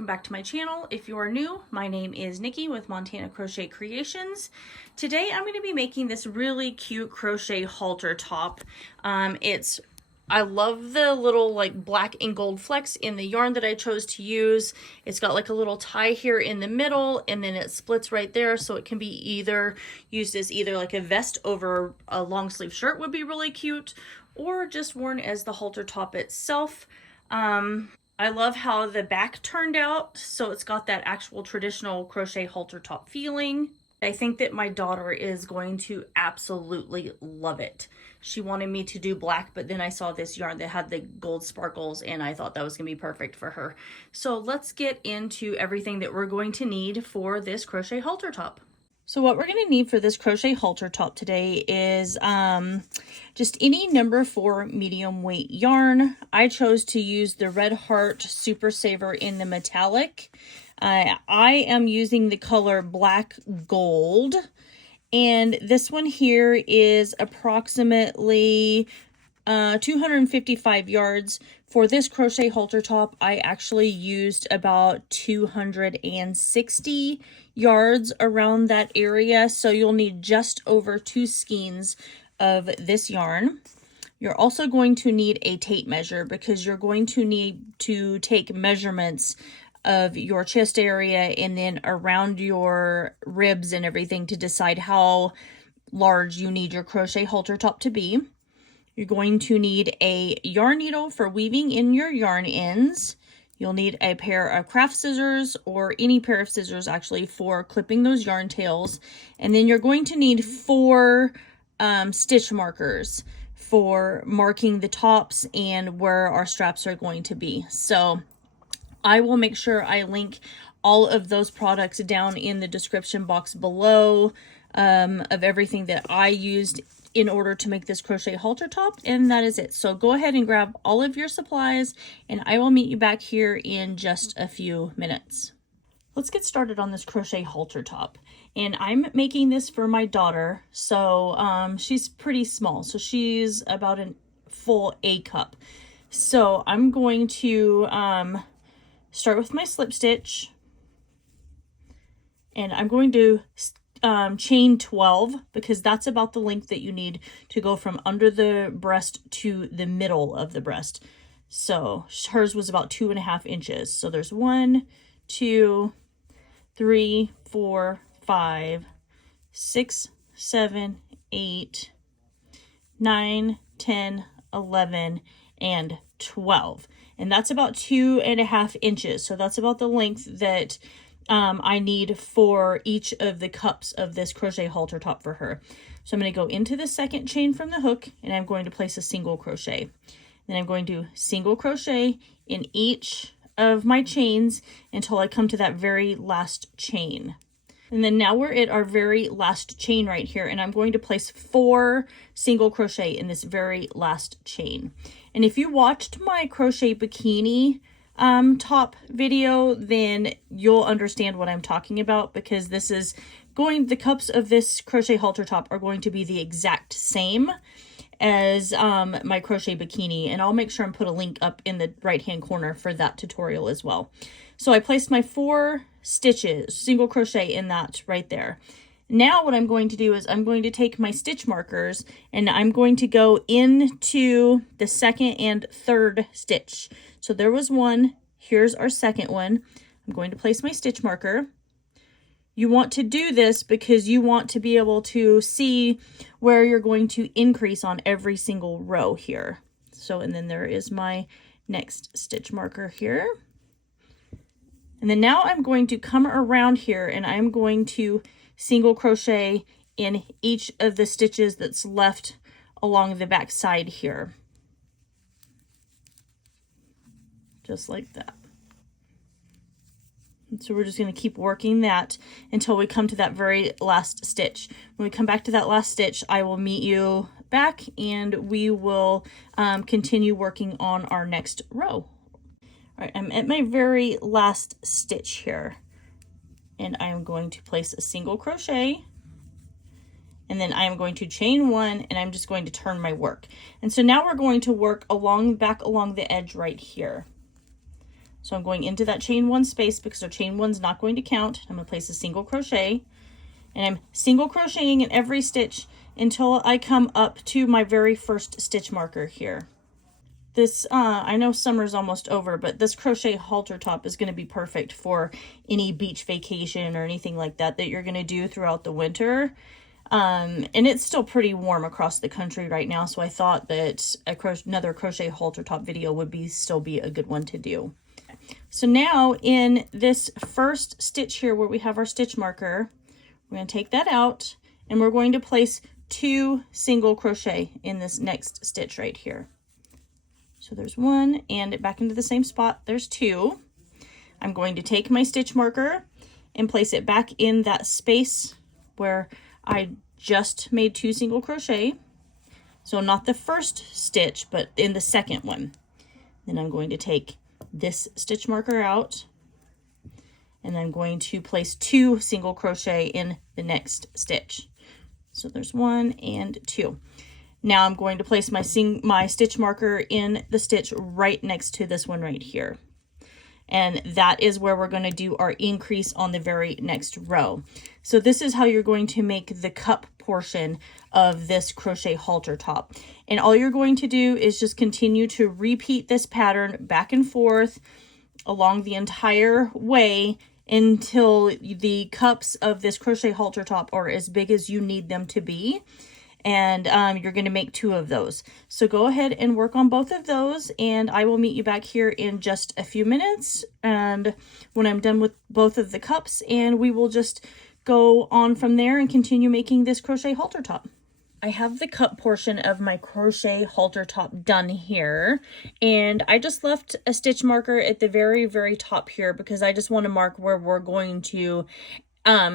welcome back to my channel. If you are new, my name is Nikki with Montana Crochet Creations. Today I'm going to be making this really cute crochet halter top. I love the little like black and gold flecks in the yarn that I chose to use. It's got like a little tie here in the middle, and then it splits right there, so it can be either used as either like a vest over a long sleeve shirt would be really cute, or just worn as the halter top itself. I love how the back turned out, so it's got that actual traditional crochet halter top feeling. I think that my daughter is going to absolutely love it. She wanted me to do black, but then I saw this yarn that had the gold sparkles, and I thought that was gonna be perfect for her. So let's get into everything that we're going to need for this crochet halter top. So what we're going to need for this crochet halter top today is just any number 4 medium weight yarn. I chose to use the Red Heart Super Saver in the metallic. I am using the color black gold, and this one here is approximately 255 yards. For this crochet halter top, I actually used about 260 yards around that area, so you'll need just over 2 skeins of this yarn. You're also going to need a tape measure because you're going to need to take measurements of your chest area and then around your ribs and everything to decide how large you need your crochet halter top to be. You're going to need a yarn needle for weaving in your yarn ends. You'll need a pair of craft scissors, or any pair of scissors actually, for clipping those yarn tails. And then you're going to need 4 stitch markers for marking the tops and where our straps are going to be. So I will make sure I link all of those products down in the description box below of everything that I used in order to make this crochet halter top, and that is it. So go ahead and grab all of your supplies, and I will meet you back here in just a few minutes. Let's get started on this crochet halter top, and I'm making this for my daughter. So she's pretty small, so she's about a full A cup. So I'm going to start with my slip stitch, and I'm going to chain 12 because that's about the length that you need to go from under the breast to the middle of the breast. So hers was about 2.5 inches. So there's 1, 2, 3, 4, 5, 6, 7, 8, 9, 10, 11, and 12. And that's about 2.5 inches. So that's about the length that I need for each of the cups of this crochet halter top for her. So I'm going to go into the second chain from the hook, and I'm going to place a single crochet. Then I'm going to single crochet in each of my chains until I come to that very last chain. And then now we're at our very last chain right here, and I'm going to place 4 single crochet in this very last chain. And if you watched my crochet bikini top video, then you'll understand what I'm talking about, because this is the cups of this crochet halter top are going to be the exact same as my crochet bikini, and I'll make sure and put a link up in the right hand corner for that tutorial as well. So I placed my 4 stitches, single crochet in that right there. Now what I'm going to do is I'm going to take my stitch markers, and I'm going to go into the second and third stitch. So there was 1, here's our second one. I'm going to place my stitch marker. You want to do this because you want to be able to see where you're going to increase on every single row here. So, and then there is my next stitch marker here. And then now I'm going to come around here, and I'm going to single crochet in each of the stitches that's left along the back side here. Just like that. And so we're just going to keep working that until we come to that very last stitch. When we come back to that last stitch, I will meet you back, and we will continue working on our next row. All right, I'm at my very last stitch here, and I'm going to place a single crochet, and then I'm going to chain 1, and I'm just going to turn my work. And so now we're going to work back along the edge right here. So I'm going into that chain 1 space because our chain 1's not going to count. I'm going to place a single crochet, and I'm single crocheting in every stitch until I come up to my very first stitch marker here. This, I know summer's almost over, but this crochet halter top is going to be perfect for any beach vacation or anything like that you're going to do throughout the winter. And it's still pretty warm across the country right now, so I thought that another crochet halter top video would still be a good one to do. So now in this first stitch here where we have our stitch marker, we're going to take that out and we're going to place 2 single crochet in this next stitch right here. So there's 1, and back into the same spot, there's 2. I'm going to take my stitch marker and place it back in that space where I just made 2 single crochet. So not the first stitch, but in the second one. Then I'm going to take this stitch marker out, and I'm going to place 2 single crochet in the next stitch. So there's 1 and 2. Now I'm going to place my stitch marker in the stitch right next to this one right here. And that is where we're going to do our increase on the very next row. So this is how you're going to make the cup portion of this crochet halter top. And all you're going to do is just continue to repeat this pattern back and forth along the entire way until the cups of this crochet halter top are as big as you need them to be. And you're going to make 2 of those. So go ahead and work on both of those, and I will meet you back here in just a few minutes and when I'm done with both of the cups, and we will just go on from there and continue making this crochet halter top. I have the cup portion of my crochet halter top done here, and I just left a stitch marker at the very, very top here because I just want to mark where we're going to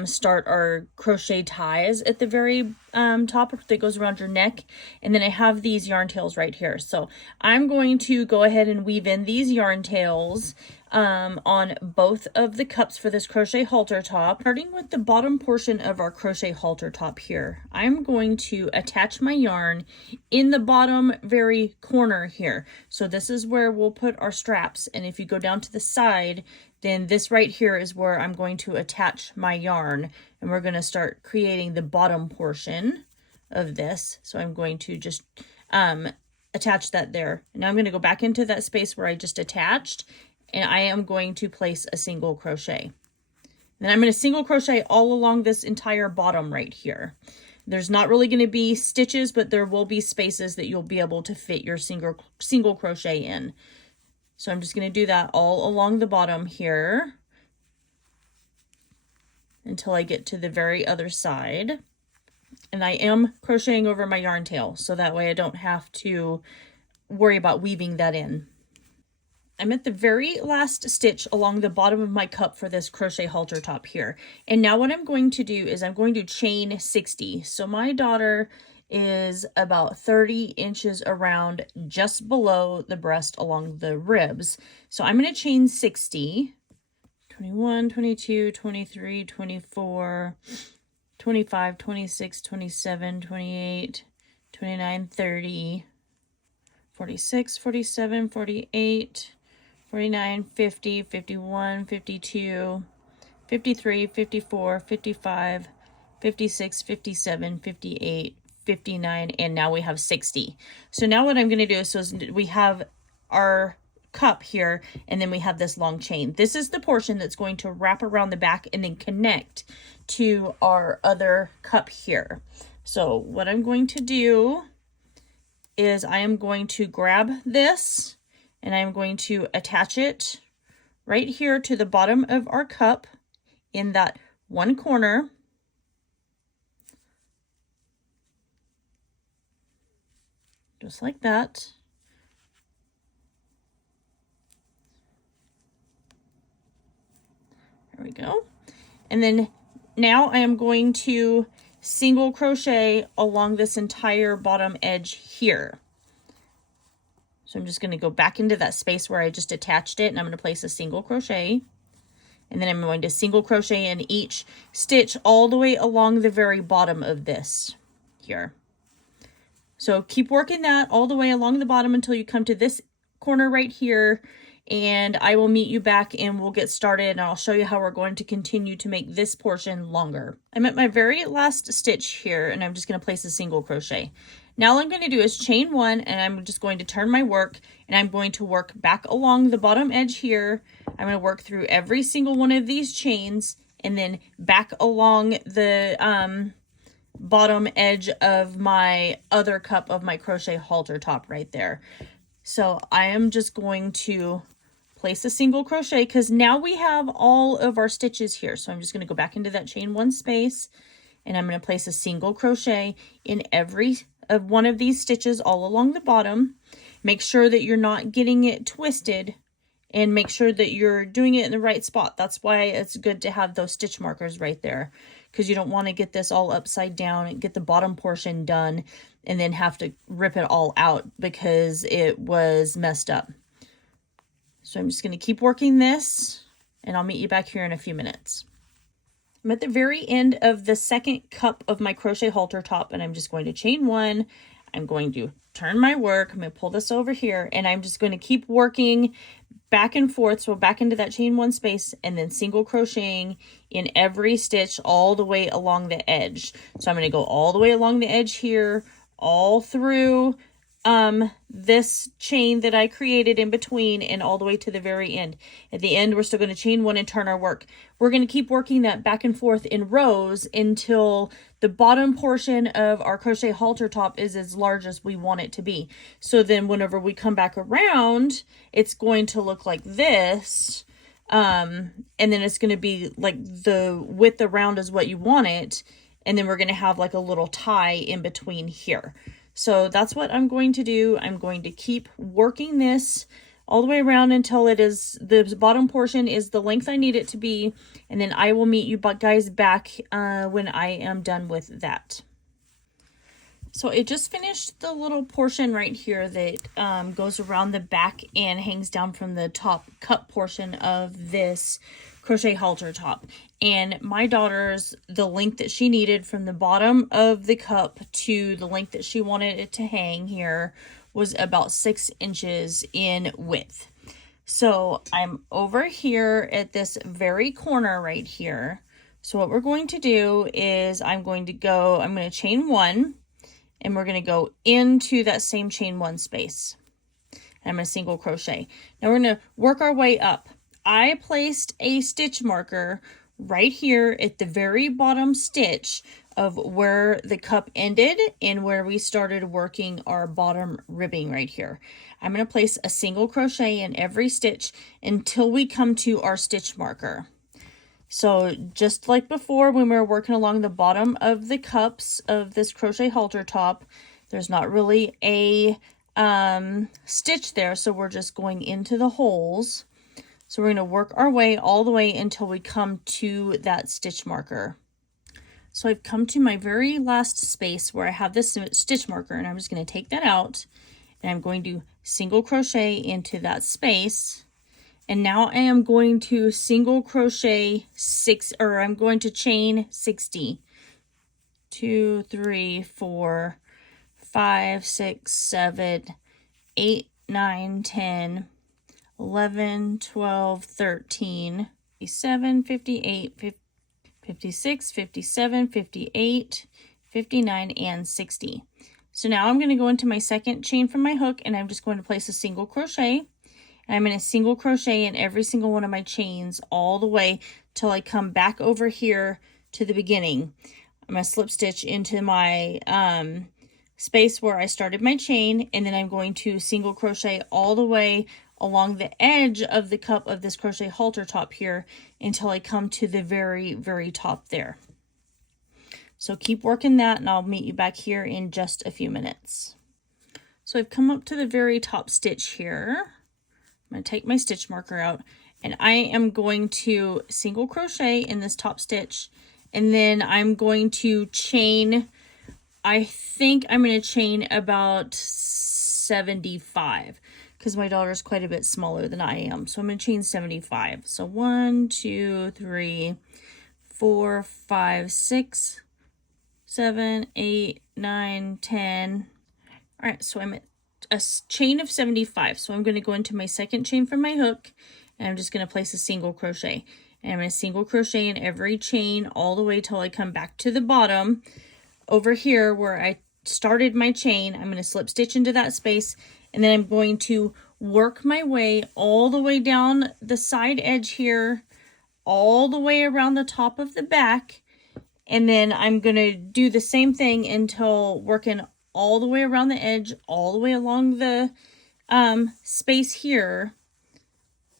start our crochet ties at the very top that goes around your neck. And then I have these yarn tails right here. So I'm going to go ahead and weave in these yarn tails on both of the cups for this crochet halter top. Starting with the bottom portion of our crochet halter top here, I'm going to attach my yarn in the bottom very corner here. So this is where we'll put our straps, and if you go down to the side, then this right here is where I'm going to attach my yarn, and we're going to start creating the bottom portion of this. So I'm going to just attach that there. Now I'm going to go back into that space where I just attached, and I am going to place a single crochet. Then I'm going to single crochet all along this entire bottom right here. There's not really going to be stitches, but there will be spaces that you'll be able to fit your single crochet in. So I'm just going to do that all along the bottom here until I get to the very other side. And I am crocheting over my yarn tail, so that way I don't have to worry about weaving that in. I'm at the very last stitch along the bottom of my cup for this crochet halter top here. And now what I'm going to do is I'm going to chain 60. So my daughter is about 30 inches around just below the breast along the ribs. So I'm going to chain 60, 21, 22, 23, 24, 25, 26, 27, 28, 29, 30, 46, 47, 48, 49, 50, 51, 52, 53, 54, 55, 56, 57, 58, 59, and now we have 60. So now what I'm going to do is we have our cup here, and then we have this long chain. This is the portion that's going to wrap around the back and then connect to our other cup here. So what I'm going to do is I am going to grab this and I'm going to attach it right here to the bottom of our cup in that one corner. Just like that. There we go. And then now I am going to single crochet along this entire bottom edge here. So I'm just going to go back into that space where I just attached it, and I'm going to place a single crochet. And then I'm going to single crochet in each stitch all the way along the very bottom of this here. So keep working that all the way along the bottom until you come to this corner right here, and I will meet you back and we'll get started, and I'll show you how we're going to continue to make this portion longer. I'm at my very last stitch here, and I'm just going to place a single crochet. Now all I'm going to do is chain one, and I'm just going to turn my work, and I'm going to work back along the bottom edge here. I'm going to work through every single one of these chains and then back along the bottom edge of my other cup of my crochet halter top right there. So I am just going to place a single crochet because now we have all of our stitches here. So I'm just going to go back into that chain one space, and I'm going to place a single crochet in every one of these stitches all along the bottom. Make sure that you're not getting it twisted, and make sure that you're doing it in the right spot. That's why it's good to have those stitch markers right there, because you don't want to get this all upside down and get the bottom portion done and then have to rip it all out because it was messed up. So I'm just going to keep working this, and I'll meet you back here in a few minutes. I'm at the very end of the second cup of my crochet halter top, and I'm just going to chain one. I'm going to turn my work. I'm going to pull this over here, and I'm just going to keep working back and forth. So back into that chain one space, and then single crocheting in every stitch all the way along the edge. So I'm going to go all the way along the edge here, all through this chain that I created in between, and all the way to the very end. At the end, we're still going to chain one and turn our work. We're going to keep working that back and forth in rows until the bottom portion of our crochet halter top is as large as we want it to be. So then whenever we come back around, it's going to look like this. And then it's going to be like the width around is what you want it. And then we're going to have like a little tie in between here. So that's what I'm going to do. I'm going to keep working this all the way around until it is, the bottom portion is the length I need it to be. And then I will meet you guys back when I am done with that. So it just finished the little portion right here that goes around the back and hangs down from the top cup portion of this crochet halter top. And my daughter's, the length that she needed from the bottom of the cup to the length that she wanted it to hang here was about 6 inches in width. So I'm over here at this very corner right here. So what we're going to do is I'm going to chain one, and we're going to go into that same chain one space. And I'm going to single crochet. Now we're going to work our way up. I placed a stitch marker right here at the very bottom stitch of where the cup ended and where we started working our bottom ribbing right here. I'm going to place a single crochet in every stitch until we come to our stitch marker. So just like before when we were working along the bottom of the cups of this crochet halter top, there's not really a stitch there, so we're just going into the holes. So we're going to work our way all the way until we come to that stitch marker. So I've come to my very last space where I have this stitch marker, and I'm just going to take that out, and I'm going to single crochet into that space. And now I am going to single crochet I'm going to chain 60. 2, 3, 4, 5, 6, 7, 8, 9, 10, 11, 12, 13, 57, 58, 56, 57, 58, 59, and 60. So now I'm going to go into my second chain from my hook, and I'm just going to place a single crochet. And I'm going to single crochet in every single one of my chains all the way till I come back over here to the beginning. I'm going to slip stitch into my space where I started my chain, and then I'm going to single crochet all the way along the edge of the cup of this crochet halter top here until I come to the very, very top there. So keep working that, and I'll meet you back here in just a few minutes. So I've come up to the very top stitch here. I'm going to take my stitch marker out, and I am going to single crochet in this top stitch, and then I'm going to chain, I think I'm going to chain about 75 because my daughter's quite a bit smaller than I am. So I'm going to chain 75. So 1, 2, 3, 4, 5, 6, 7, 8, 9, 10. All right, so I'm at a chain of 75. So I'm going to go into my second chain from my hook, and I'm just going to place a single crochet. And I'm going to single crochet in every chain all the way till I come back to the bottom. Over here where I started my chain, I'm going to slip stitch into that space, and then I'm going to work my way all the way down the side edge here, all the way around the top of the back, and then I'm going to do the same thing until working all the way around the edge, all the way along the space here,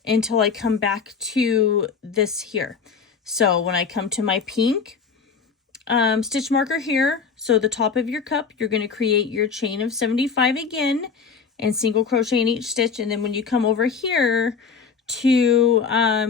until I come back to this here. So when I come to my pink stitch marker here, so the top of your cup, you're going to create your chain of 75 again and single crochet in each stitch. And then when you come over here to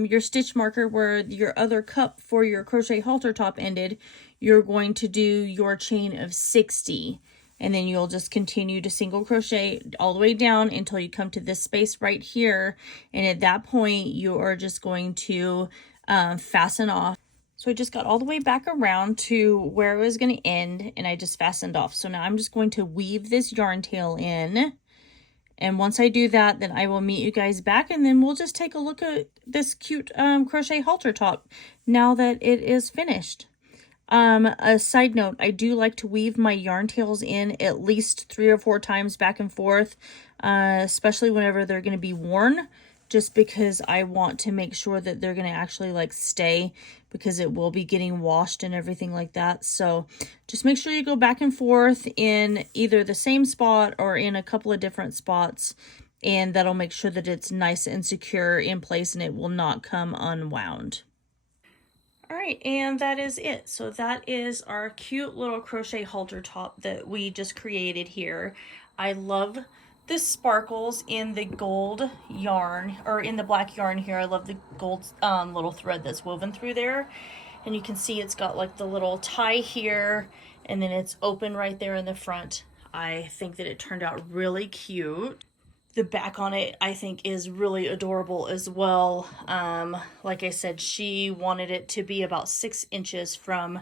your stitch marker where your other cup for your crochet halter top ended, you're going to do your chain of 60. And then you'll just continue to single crochet all the way down until you come to this space right here. And at that point, you are just going to fasten off. So I just got all the way back around to where it was going to end, and I just fastened off. So now I'm just going to weave this yarn tail in. And once I do that, then I will meet you guys back, and then we'll just take a look at this cute crochet halter top now that it is finished. A side note, I do like to weave my yarn tails in at least 3 or 4 times back and forth, especially whenever they're going to be worn, just because I want to make sure that they're going to actually like stay, because it will be getting washed and everything like that. So just make sure you go back and forth in either the same spot or in a couple of different spots, and that'll make sure that it's nice and secure in place and it will not come unwound. All right, and that is it. So that is our cute little crochet halter top that we just created here. I love the sparkles in the gold yarn, or in the black yarn here. I love the gold little thread that's woven through there. And you can see it's got like the little tie here, and then it's open right there in the front. I think that it turned out really cute. The back on it, I think, is really adorable as well. Like I said, she wanted it to be about 6 inches from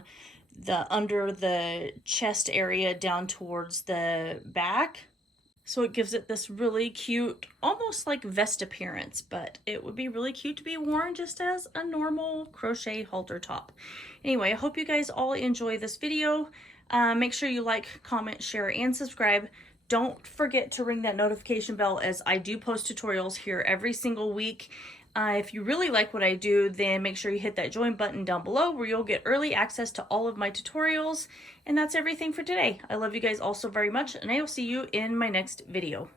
the under the chest area down towards the back. So it gives it this really cute, almost like vest appearance, but it would be really cute to be worn just as a normal crochet halter top. Anyway, I hope you guys all enjoy this video. Make sure you like, comment, share, and subscribe. Don't forget to ring that notification bell, as I do post tutorials here every single week. If you really like what I do, then make sure you hit that join button down below, where you'll get early access to all of my tutorials. And that's everything for today. I love you guys all so very much, and I will see you in my next video.